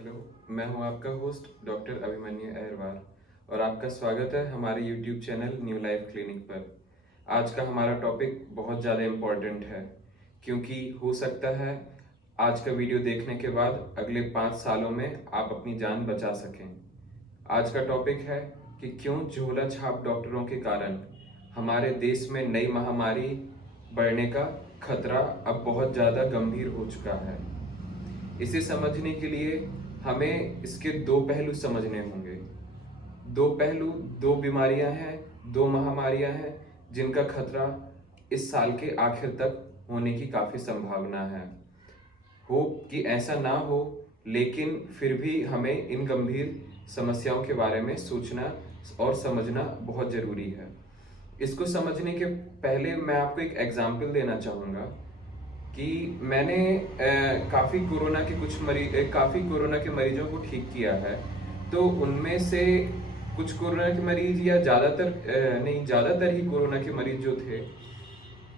Hello, मैं हूं आपका होस्ट डॉक्टर अभिमन्यु अहरवाल और आपका स्वागत है हमारे YouTube channel new life clinic पर। आज का हमारा टॉपिक बहुत ज़्यादा इम्पोर्टेंट है क्योंकि हो सकता है आज का वीडियो देखने के बाद अगले 5 सालों में आप अपनी जान बचा सकें। आज का टॉपिक है कि क्यों झोला छाप डॉक्टरों के कारण हमारे देश में नई महामारी बढ़ने का खतरा अब बहुत ज़्यादा गंभीर हो चुका है। इसे समझने के लिए हमें इसके दो पहलू समझने होंगे। दो पहलू, दो बीमारियां हैं, दो महामारियां हैं जिनका खतरा इस साल के आखिर तक होने की काफी संभावना है। होप कि ऐसा ना हो, लेकिन फिर भी हमें इन गंभीर समस्याओं के बारे में सोचना और समझना बहुत जरूरी है। इसको समझने के पहले मैं आपको एक एग्जाम्पल देना चाहूँगा कि मैंने काफ़ी कोरोना के मरीजों को ठीक किया है। तो उनमें से कुछ कोरोना के मरीज या ज़्यादातर ही कोरोना के मरीज जो थे,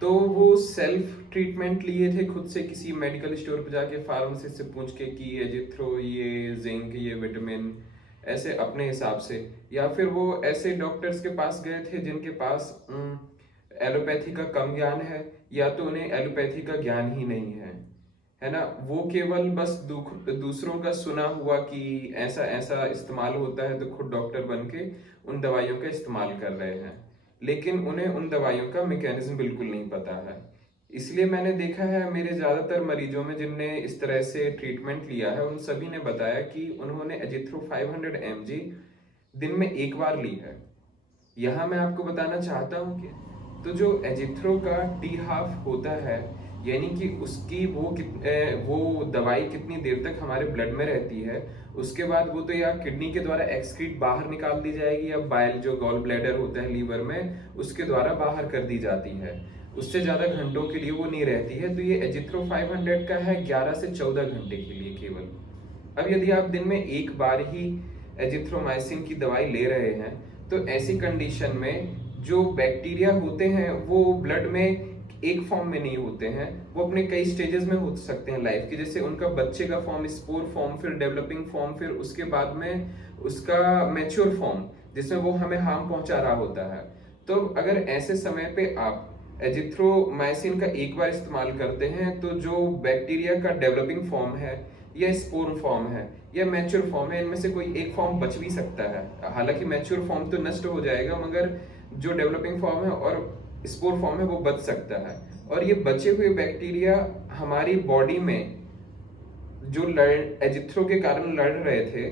तो वो सेल्फ ट्रीटमेंट लिए थे खुद से किसी मेडिकल स्टोर पर जाके फार्मेसिस्ट से पूछ के कि ये जिथ्रो, ये जिंक, ये विटामिन, ऐसे अपने हिसाब से। या फिर वो ऐसे डॉक्टर्स के पास गए थे जिनके पास एलोपैथी का कम ज्ञान है या तो उन्हें एलोपैथी का ज्ञान ही नहीं है ना। वो केवल बस दूसरों का सुना हुआ कि ऐसा ऐसा इस्तेमाल होता है, तो खुद डॉक्टर बन के उन दवाइयों का इस्तेमाल कर रहे हैं, लेकिन उन्हें उन दवाइयों का मैकेनिज्म बिल्कुल नहीं पता है। इसलिए मैंने देखा है मेरे ज़्यादातर मरीजों में जिनने इस तरह से ट्रीटमेंट लिया है, उन सभी ने बताया कि उन्होंने एजिथ्रो 500 mg दिन में एक बार ली है। यहाँ मैं आपको बताना चाहता हूँ कि तो जो एजिथ्रो का टी हाफ होता है, यानी कि उसकी वो दवाई कितनी देर तक हमारे ब्लड में रहती है, उसके बाद वो तो या किडनी के द्वारा एक्सक्रीट बाहर निकाल दी जाएगी या बाइल जो गॉल ब्लैडर होता है लीवर में, उसके द्वारा बाहर कर दी जाती है। उससे ज्यादा घंटों के लिए वो नहीं रहती है। तो ये एजिथ्रो 500 का है 11 से 14 घंटे के लिए केवल। अब यदि आप दिन में एक बार ही एजिथ्रोमाइसिन की दवाई ले रहे हैं, तो ऐसी कंडीशन में जो बैक्टीरिया होते हैं वो ब्लड में एक फॉर्म में नहीं होते हैं, वो अपने कई स्टेजेस में हो सकते हैं लाइफ के। जैसे उनका बच्चे का फॉर्म, स्पोर फॉर्म, फिर डेवलपिंग फॉर्म, फिर उसके बाद में उसका मैच्योर फॉर्म जिसमें वो हमें हार्म पहुंचा रहा होता है। तो अगर ऐसे समय पे आप एजिथ्रोमाइसिन का एक बार इस्तेमाल करते हैं, तो जो बैक्टीरिया का डेवलपिंग फॉर्म है या स्पोर फॉर्म है या मैच्योर फॉर्म है, इनमें से कोई एक फॉर्म बच भी सकता है। हालांकि मैच्योर फॉर्म तो नष्ट हो जाएगा, मगर जो डेवलपिंग फॉर्म है और स्पोर फॉर्म है वो बच सकता है। और ये बचे हुए बैक्टीरिया हमारी बॉडी में जो एजिथ्रो के कारण लड़ रहे थे,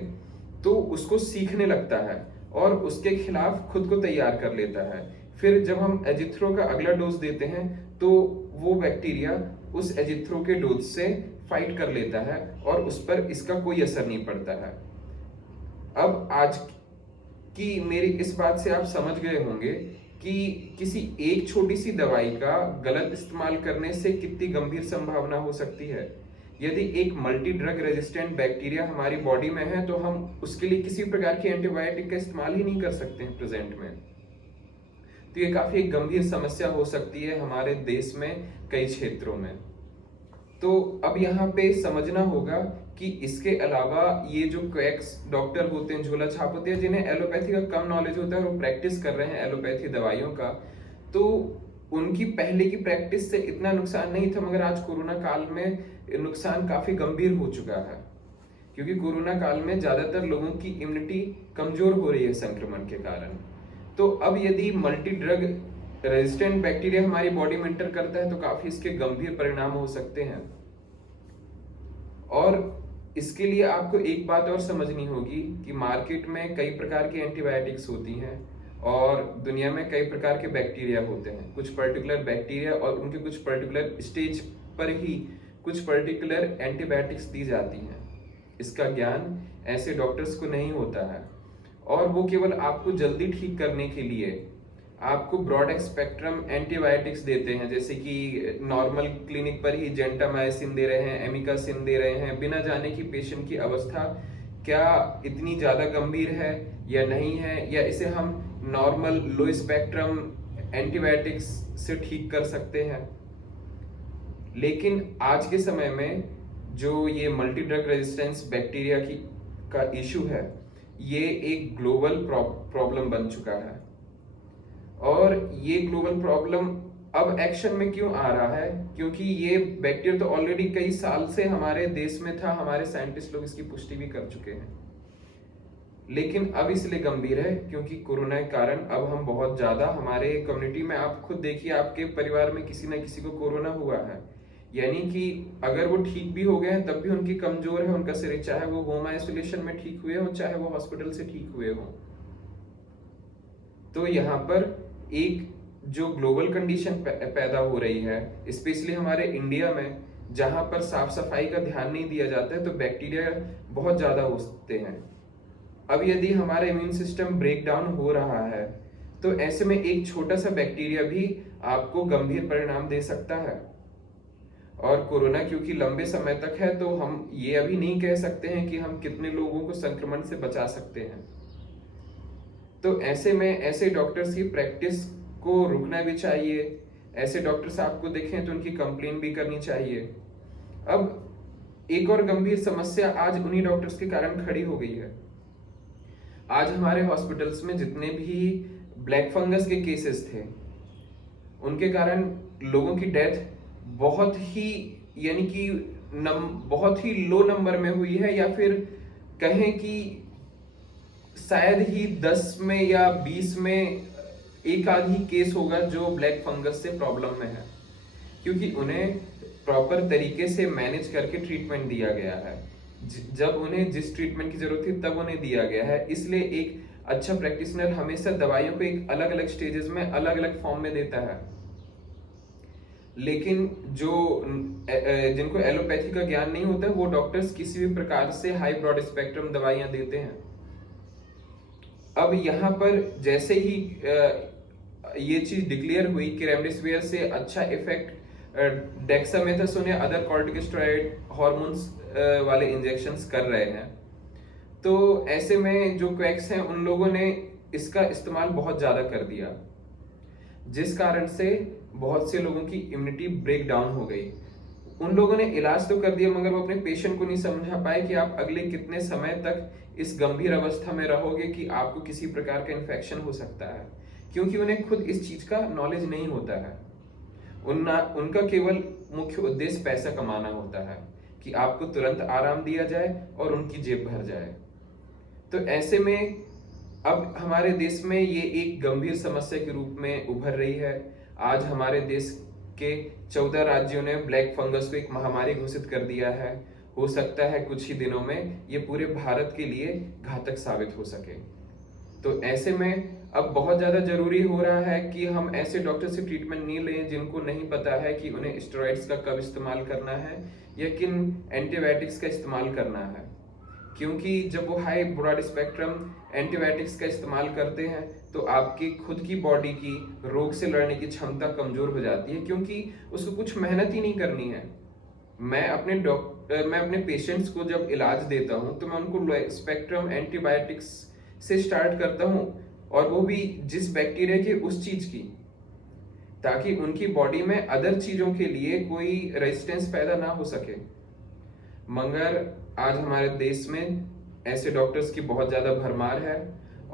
तो उसको सीखने लगता है और उसके खिलाफ खुद को तैयार कर लेता है। फिर जब हम एजिथ्रो का अगला डोज देते हैं, तो वो बैक्टीरिया उस एजिथ्रो के डोज से फाइट कर लेता है और उस पर इसका कोई असर नहीं पड़ता है। अब आज की मेरी इस बात से आप समझ गए होंगे कि किसी एक छोटी सी दवाई का गलत इस्तेमाल करने से कितनी गंभीर संभावना हो सकती है। यदि एक मल्टी ड्रग रेजिस्टेंट बैक्टीरिया हमारी बॉडी में है, तो हम उसके लिए किसी प्रकार की एंटीबायोटिक का इस्तेमाल ही नहीं कर सकते हैं प्रेजेंट में। तो ये काफी एक गंभीर समस्या हो सकती है हमारे देश में कई क्षेत्रों में। तो अब यहाँ पे समझना होगा कि इसके अलावा ये जो क्वैक्स डॉक्टर होते हैं, झोला छाप होते हैं, जिन्हें एलोपैथी का कम नॉलेज होता है और वो प्रैक्टिस कर रहे हैं एलोपैथी दवाइयों का, तो उनकी पहले की प्रैक्टिस से इतना नुकसान नहीं था, मगर आज कोरोना काल में नुकसान काफी गंभीर हो चुका है। क्योंकि कोरोना काल में ज्यादातर लोगों की इम्यूनिटी कमजोर हो रही है संक्रमण के कारण। तो अब यदि मल्टी ड्रग रेजिस्टेंट बैक्टीरिया हमारी बॉडी में एंटर करता है, तो काफी इसके गंभीर परिणाम हो सकते हैं। और इसके लिए आपको एक बात और समझनी होगी कि मार्केट में कई प्रकार की एंटीबायोटिक्स होती हैं और दुनिया में कई प्रकार के बैक्टीरिया होते हैं। कुछ पर्टिकुलर बैक्टीरिया और उनके कुछ पर्टिकुलर स्टेज पर ही कुछ पर्टिकुलर एंटीबायोटिक्स दी जाती हैं। इसका ज्ञान ऐसे डॉक्टर्स को नहीं होता है और वो केवल आपको जल्दी ठीक करने के लिए आपको ब्रॉड स्पेक्ट्रम एंटीबायोटिक्स देते हैं, जैसे कि नॉर्मल क्लिनिक पर ही जेंटामाइसिन दे रहे हैं, एमिकासिन दे रहे हैं, बिना जाने की पेशेंट की अवस्था क्या इतनी ज्यादा गंभीर है या नहीं है, या इसे हम नॉर्मल लो स्पेक्ट्रम एंटीबायोटिक्स से ठीक कर सकते हैं। लेकिन आज के समय में जो ये मल्टी ड्रग रेजिस्टेंस बैक्टीरिया की का इशू है, ये एक ग्लोबल प्रॉब्लम बन चुका है। और ये ग्लोबल प्रॉब्लम अब एक्शन में क्यों आ रहा है? क्योंकि ये बैक्टीरिया तो ऑलरेडी कई साल से हमारे देश में था, हमारे साइंटिस्ट लोग इसकी पुष्टि भी कर चुके हैं, लेकिन अब इसलिए गंभीर है क्योंकि कोरोना के कारण अब हम बहुत ज्यादा हमारे कम्युनिटी में, आप खुद देखिए आपके परिवार में किसी न किसी को कोरोना हुआ है, यानी कि अगर वो ठीक भी हो गए हैं तब भी उनकी कमजोर है उनका शरीर, चाहे वो होम आइसोलेशन में ठीक हुए हो चाहे वो हॉस्पिटल से ठीक हुए हो। तो यहाँ पर एक जो ग्लोबल कंडीशन पैदा हो रही है, स्पेशली हमारे इंडिया में, जहां पर साफ सफाई का ध्यान नहीं दिया जाता है तो बैक्टीरिया बहुत ज्यादा होते हैं। अब यदि हमारा इम्यून सिस्टम ब्रेक डाउन हो रहा है तो ऐसे में एक छोटा सा बैक्टीरिया भी आपको गंभीर परिणाम दे सकता है। और कोरोना क्योंकि लंबे समय तक है तो हम ये अभी नहीं कह सकते हैं कि हम कितने लोगों को संक्रमण से बचा सकते हैं। तो ऐसे में ऐसे डॉक्टर्स की प्रैक्टिस को रुकना भी चाहिए। ऐसे डॉक्टर्स आपको देखें तो उनकी कंप्लेन भी करनी चाहिए। अब एक और गंभीर समस्या आज उन्हीं डॉक्टर्स के कारण खड़ी हो गई है। आज हमारे हॉस्पिटल्स में जितने भी ब्लैक फंगस के केसेस थे, उनके कारण लोगों की डेथ बहुत ही, यानी कि बहुत ही लो नंबर में हुई है, या फिर कहें कि शायद ही 10 में या 20 में एक आध ही केस होगा जो ब्लैक फंगस से प्रॉब्लम में है, क्योंकि उन्हें प्रॉपर तरीके से मैनेज करके ट्रीटमेंट दिया गया है। जब उन्हें जिस ट्रीटमेंट की जरूरत थी तब उन्हें दिया गया है। इसलिए एक अच्छा प्रैक्टिशनर हमेशा दवाइयों को एक अलग अलग स्टेजेस में अलग अलग फॉर्म में देता है। लेकिन जो जिनको एलोपैथी का ज्ञान नहीं होता वो डॉक्टर्स किसी भी प्रकार से हाई ब्रॉड स्पेक्ट्रम दवाइयां देते हैं। अब यहाँ पर जैसे ही ये चीज डिक्लेयर हुई कि रेमडेसिविर से अच्छा इफेक्ट डेक्सामेथासोन या अदर कॉर्टिकोस्टेरॉइड हार्मोन्स वाले इंजेक्शंस कर रहे हैं, तो ऐसे में जो क्वैक्स हैं उन लोगों ने इसका इस्तेमाल बहुत ज्यादा कर दिया, जिस कारण से बहुत से लोगों की इम्यूनिटी ब्रेक डाउन हो गई। उन लोगों ने इलाज तो कर दिया मगर वो अपने पेशेंट को नहीं समझा पाए कि आप अगले कितने समय तक इस गंभीर अवस्था में रहोगे कि आपको किसी प्रकार का इन्फेक्शन हो सकता है, क्योंकि उन्हें खुद इस चीज का नॉलेज नहीं होता है। उनका केवल मुख्य उद्देश्य पैसा कमाना होता है कि आपको तुरंत आराम दिया जाए और उनकी जेब भर जाए। तो ऐसे में अब हमारे देश में ये एक गंभीर समस्या के रूप में उभर रही है। आज हमारे देश के 14 राज्यों ने ब्लैक फंगस को एक महामारी घोषित कर दिया है। हो सकता है कुछ ही दिनों में ये पूरे भारत के लिए घातक साबित हो सके। तो ऐसे में अब बहुत ज्यादा जरूरी हो रहा है कि हम ऐसे डॉक्टर से ट्रीटमेंट नहीं लें जिनको नहीं पता है कि उन्हें स्टेरॉइड्स का कब इस्तेमाल करना है या किन एंटीबायोटिक्स का इस्तेमाल करना है, क्योंकि जब वो हाई ब्रॉड स्पेक्ट्रम एंटीबायोटिक्स का इस्तेमाल करते हैं तो आपकी खुद की बॉडी की रोग से लड़ने की क्षमता कमजोर हो जाती है, क्योंकि उसको कुछ मेहनत ही नहीं करनी है। मैं अपने पेशेंट्स को जब इलाज देता हूं तो मैं उनको लो स्पेक्ट्रम एंटीबायोटिक्स से स्टार्ट करता हूं, और वो भी जिस बैक्टीरिया की उस चीज की, ताकि उनकी बॉडी में अदर चीजों के लिए कोई रेजिस्टेंस पैदा ना हो सके। मगर आज हमारे देश में ऐसे डॉक्टर्स की बहुत ज्यादा भरमार है।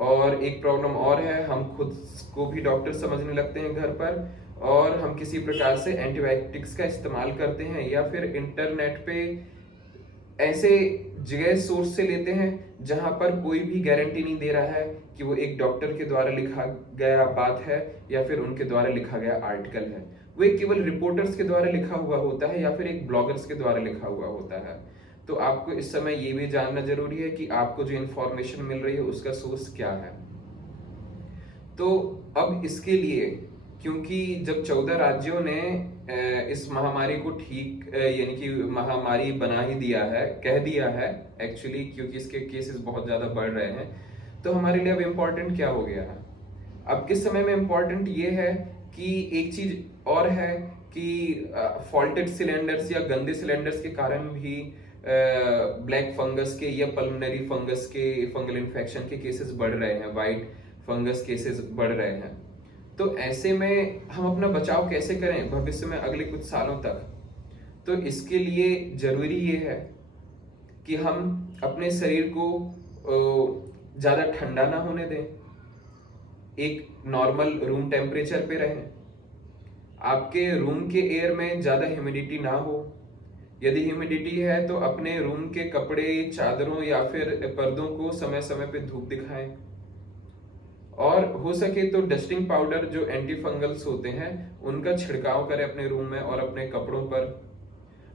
और एक प्रॉब्लम और है, हम खुद को भी डॉक्टर समझने लगते हैं घर पर, और हम किसी प्रकार से एंटीबायोटिक्स का इस्तेमाल करते हैं या फिर इंटरनेट पे ऐसे जगह सोर्स से लेते हैं जहां पर कोई भी गारंटी नहीं दे रहा है कि वो एक डॉक्टर के द्वारा लिखा गया बात है या फिर उनके द्वारा लिखा गया आर्टिकल है। वो एक केवल रिपोर्टर्स के द्वारा लिखा हुआ होता है या फिर एक ब्लॉगर्स के द्वारा लिखा हुआ होता है। तो आपको इस समय ये भी जानना जरूरी है कि आपको जो इंफॉर्मेशन मिल रही है उसका सोर्स क्या है। तो अब इसके लिए, क्योंकि जब 14 राज्यों ने इस महामारी को ठीक यानी कि महामारी बना ही दिया है, कह दिया है एक्चुअली, क्योंकि इसके केसेस बहुत ज्यादा बढ़ रहे हैं, तो हमारे लिए अब इम्पोर्टेंट क्या हो गया है? अब किस समय में इम्पोर्टेंट ये है कि एक चीज और है कि फॉल्टेड सिलेंडर्स या गंदे सिलेंडर्स के कारण भी ब्लैक फंगस के या पल्मोनरी फंगस के फंगल इन्फेक्शन के केसेस बढ़ रहे हैं, वाइट फंगस केसेस बढ़ रहे हैं। तो ऐसे में हम अपना बचाव कैसे करें भविष्य में अगले कुछ सालों तक? तो इसके लिए जरूरी ये है कि हम अपने शरीर को ज़्यादा ठंडा ना होने दें, एक नॉर्मल रूम टेम्परेचर पे रहें। आपके रूम के एयर में ज़्यादा ह्यूमिडिटी ना हो। यदि ह्यूमिडिटी है तो अपने रूम के कपड़े, चादरों या फिर पर्दों को समय समय पे धूप दिखाएं। और हो सके तो डस्टिंग पाउडर जो एंटी फंगल्स होते हैं उनका छिड़काव करें अपने रूम में और अपने कपड़ों पर।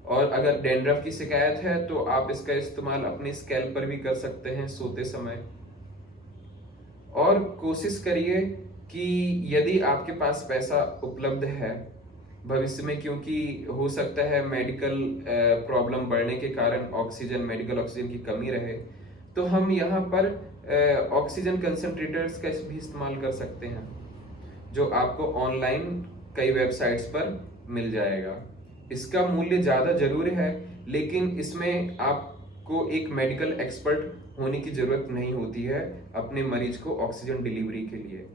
और अगर डैंड्रफ की शिकायत है तो आप इसका इस्तेमाल अपनी स्कैल्प पर भी कर सकते हैं सोते समय। और कोशिश करिए कि यदि आपके पास पैसा उपलब्ध है भविष्य में, क्योंकि हो सकता है मेडिकल प्रॉब्लम बढ़ने के कारण मेडिकल ऑक्सीजन की कमी रहे, तो हम यहाँ पर ऑक्सीजन कंसंट्रेटर्स का भी इस्तेमाल कर सकते हैं, जो आपको ऑनलाइन कई वेबसाइट्स पर मिल जाएगा। इसका मूल्य ज़्यादा जरूर है, लेकिन इसमें आपको एक मेडिकल एक्सपर्ट होने की जरूरत नहीं होती है अपने मरीज को ऑक्सीजन डिलीवरी के लिए।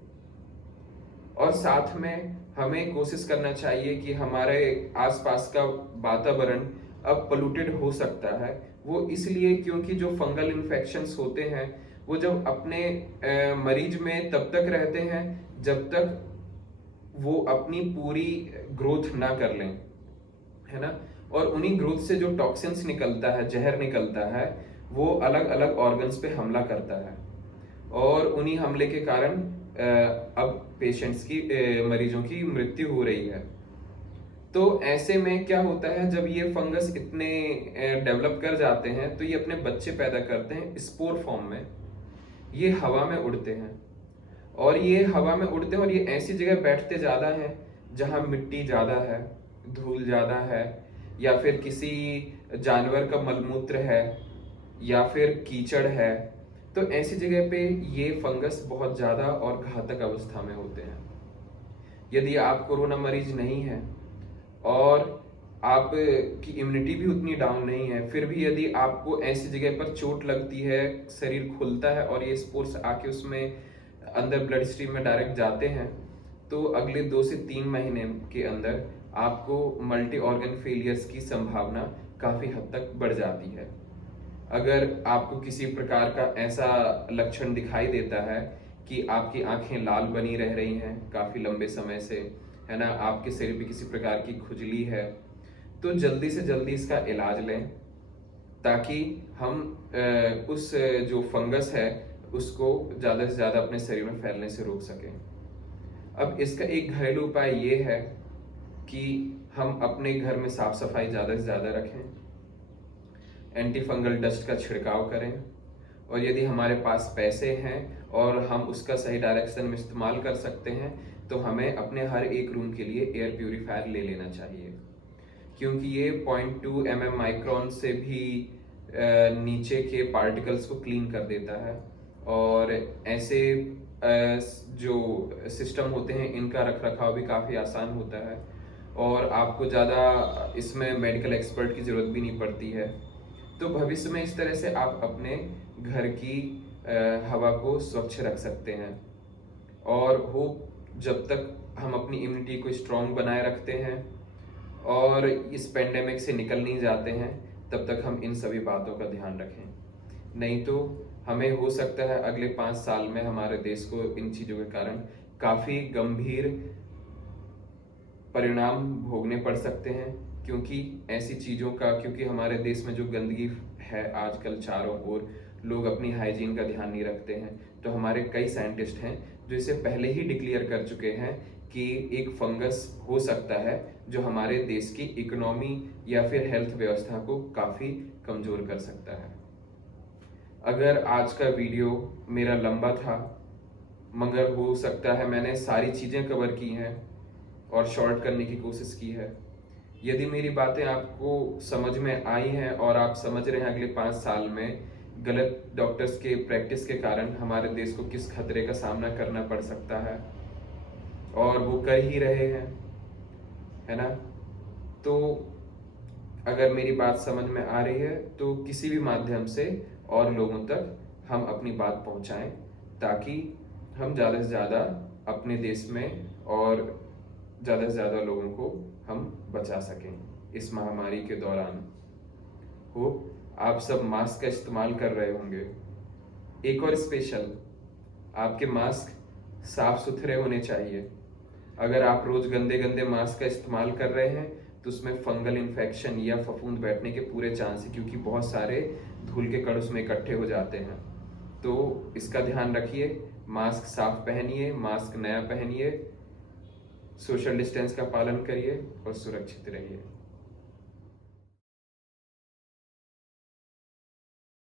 और साथ में हमें कोशिश करना चाहिए कि हमारे आसपास का वातावरण अब पोल्यूटेड हो सकता है, वो इसलिए क्योंकि जो फंगल इन्फेक्शंस होते हैं वो जब अपने मरीज में तब तक रहते हैं जब तक वो अपनी पूरी ग्रोथ ना कर लें, है ना। और उन्हीं ग्रोथ से जो टॉक्सिन्स निकलता है, जहर निकलता है, वो अलग अलग ऑर्गन्स पे हमला करता है और उन्हीं हमले के कारण अब पेशेंट्स की मरीजों की मृत्यु हो रही है। तो ऐसे में क्या होता है, जब ये फंगस इतने डेवलप कर जाते हैं तो ये अपने बच्चे पैदा करते हैं स्पोर फॉर्म में। ये हवा में उड़ते हैं और ये ऐसी जगह बैठते ज्यादा हैं जहां मिट्टी ज्यादा है, धूल ज्यादा है, या फिर किसी जानवर का मलमूत्र है, या फिर कीचड़ है। तो ऐसी जगह पे ये फंगस बहुत ज्यादा और घातक अवस्था में होते हैं। यदि आप कोरोना मरीज नहीं है और आपकी इम्यूनिटी भी उतनी डाउन नहीं है, फिर भी यदि आपको ऐसी जगह पर चोट लगती है, शरीर खुलता है और ये स्पोर्स आके उसमें अंदर ब्लड स्ट्रीम में डायरेक्ट जाते हैं, तो अगले 2 से 3 महीने के अंदर आपको मल्टी ऑर्गन फेलियर्स की संभावना काफी हद तक बढ़ जाती है। अगर आपको किसी प्रकार का ऐसा लक्षण दिखाई देता है कि आपकी आंखें लाल बनी रह रही हैं काफी लंबे समय से, है ना, आपके शरीर पे किसी प्रकार की खुजली है, तो जल्दी से जल्दी इसका इलाज लें ताकि हम उस जो फंगस है उसको ज्यादा से ज्यादा अपने शरीर में फैलने से रोक सकें। अब इसका एक घरेलू उपाय ये है कि हम अपने घर में साफ सफाई ज्यादा से ज्यादा रखें, एंटी फंगल डस्ट का छिड़काव करें, और यदि हमारे पास पैसे हैं और हम उसका सही डायरेक्शन में इस्तेमाल कर सकते हैं तो हमें अपने हर एक रूम के लिए एयर प्यूरिफायर ले लेना चाहिए, क्योंकि ये 0.2 mm माइक्रोन से भी नीचे के पार्टिकल्स को क्लीन कर देता है। और ऐसे जो सिस्टम होते हैं इनका रख रखाव भी काफ़ी आसान होता है और आपको ज़्यादा इसमें मेडिकल एक्सपर्ट की ज़रूरत भी नहीं पड़ती है। तो भविष्य में इस तरह से आप अपने घर की हवा को स्वच्छ रख सकते हैं। और वो जब तक हम अपनी इम्यूनिटी को स्ट्रांग बनाए रखते हैं और इस पेंडेमिक से निकल नहीं जाते हैं, तब तक हम इन सभी बातों का ध्यान रखें। नहीं तो हमें हो सकता है अगले 5 साल में हमारे देश को इन चीज़ों के कारण काफ़ी गंभीर परिणाम भोगने पड़ सकते हैं, क्योंकि ऐसी चीज़ों का, क्योंकि हमारे देश में जो गंदगी है आजकल चारों ओर, लोग अपनी हाइजीन का ध्यान नहीं रखते हैं। तो हमारे कई साइंटिस्ट हैं जो इसे पहले ही डिक्लेयर कर चुके हैं कि एक फंगस हो सकता है जो हमारे देश की इकोनॉमी या फिर हेल्थ व्यवस्था को काफ़ी कमज़ोर कर सकता है। अगर आज का वीडियो मेरा लंबा था, मगर हो सकता है मैंने सारी चीज़ें कवर की हैं और शॉर्ट करने की कोशिश की है। यदि मेरी बातें आपको समझ में आई हैं और आप समझ रहे हैं अगले 5 साल में गलत डॉक्टर्स के प्रैक्टिस के कारण हमारे देश को किस खतरे का सामना करना पड़ सकता है, और वो कर ही रहे हैं, है ना, तो अगर मेरी बात समझ में आ रही है तो किसी भी माध्यम से और लोगों तक हम अपनी बात पहुंचाएं, ताकि हम ज़्यादा से ज़्यादा अपने देश में और ज़्यादा से ज़्यादा लोगों को हम बचा सकें इस महामारी के दौरान। होप आप सब मास्क का इस्तेमाल कर रहे होंगे। एक और स्पेशल, आपके मास्क साफ सुथरे होने चाहिए। अगर आप रोज गंदे गंदे मास्क का इस्तेमाल कर रहे हैं तो उसमें फंगल इन्फेक्शन या फफूंद बैठने के पूरे चांस है, क्योंकि बहुत सारे धूल के कण उसमें इकट्ठे हो जाते हैं। तो इसका ध्यान रखिए, मास्क साफ पहनिए, मास्क नया पहनिए, सोशल डिस्टेंस का पालन करिए और सुरक्षित रहिए।